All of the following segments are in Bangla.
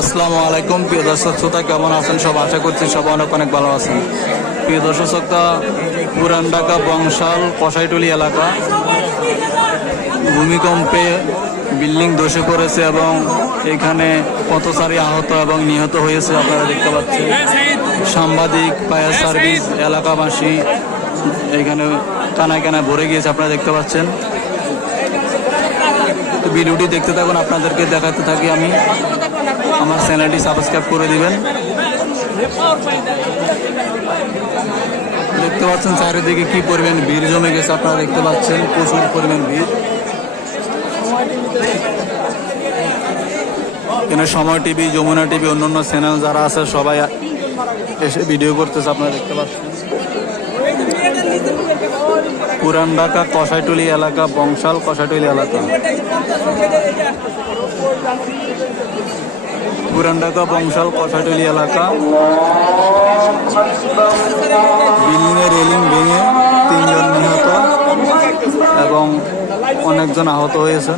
আসসালামু আলাইকুম, প্রিয় দর্শক শ্রোতা, কেমন আছেন সব আশা করছি সব অনেক অনেক ভালো আছেন। প্রিয় দর্শক শ্রোতা, পুরান ঢাকা বংশাল কষাইটুলি এলাকা, ভূমিকম্পে বিল্ডিং ধসে পড়েছে এবং এখানে পথচারী আহত এবং নিহত হয়েছে, আপনারা দেখতে পাচ্ছেন। সাংবাদিক, ফায়ার সার্ভিস, এলাকাবাসী এখানে কানায় কানায় ভরে গিয়েছে, আপনারা দেখতে পাচ্ছেন। তো ভিডিওটি দেখতে থাকুন, আপনাদেরকে দেখাতে থাকি আমি। আমার চ্যানেলটি সাবস্ক্রাইব করে দিবেন। দেখতে পাচ্ছেন চারিদিকে কি পরিমাণ ভিড় জমে গেছে, আপনারা দেখতে পাচ্ছেন, প্রচুর পরিমাণ ভিড়। এখানে সময় টিভি, যমুনা টিভি, অন্যান্য চ্যানেল যারা আছে, সবাই এসে ভিডিও করতেছে, আপনারা দেখতে পাচ্ছেন। পুরান ঢাকা কষাইটুলি এলাকা, বংশাল কষাইটুলি এলাকা। পুরান ঢাকা বংশাল কষাইটুলি এলাকা। বিল্ডিংয়ের রেলিং ভেঙে তিনজন নিহত এবং অনেকজন আহত হয়েছে।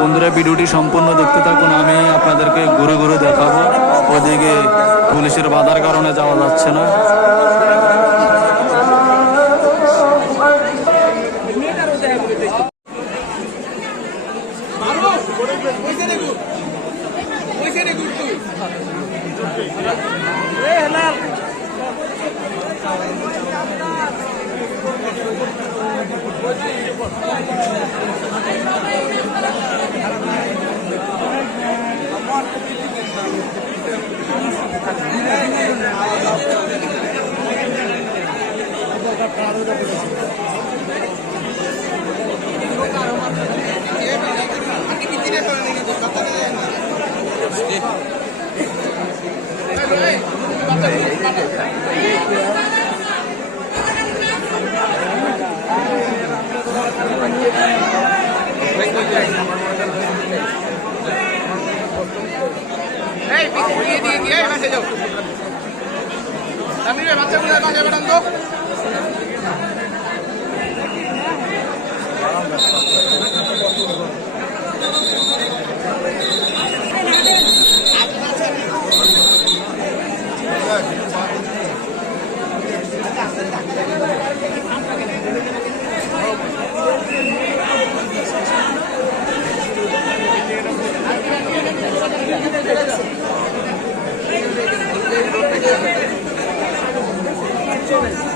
বন্ধুরা, ভিডিওটি সম্পূর্ণ দেখতে থাকুন। আমি আপনাদেরকে ঘুরে ঘুরে দেখাবো। ওদিকে পুলিশের বাধার কারণে যাওয়া যাচ্ছে না। এই দিয়ে দিয়ে দিয়ে যাও আমি বাচ্চাগুলো বাসে বেড়ান তো। 네.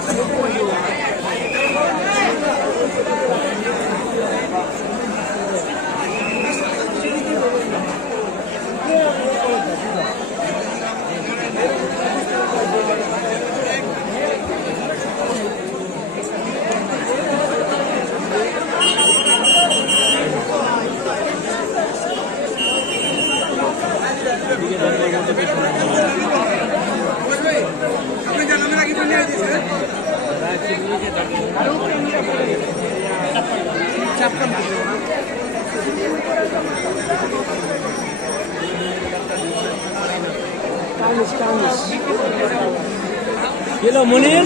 গেলো মনির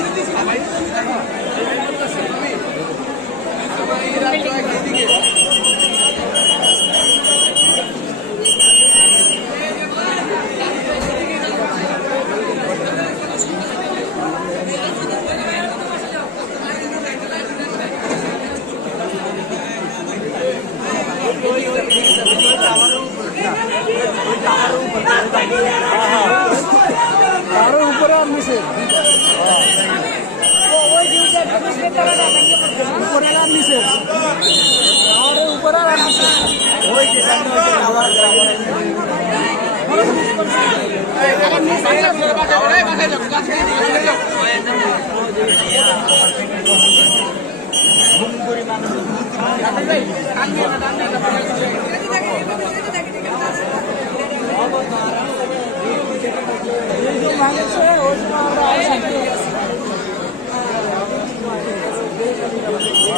আরও উপরে আর নিছে। উপরে আর নিচে আরও উপরে আর নিচে বাসে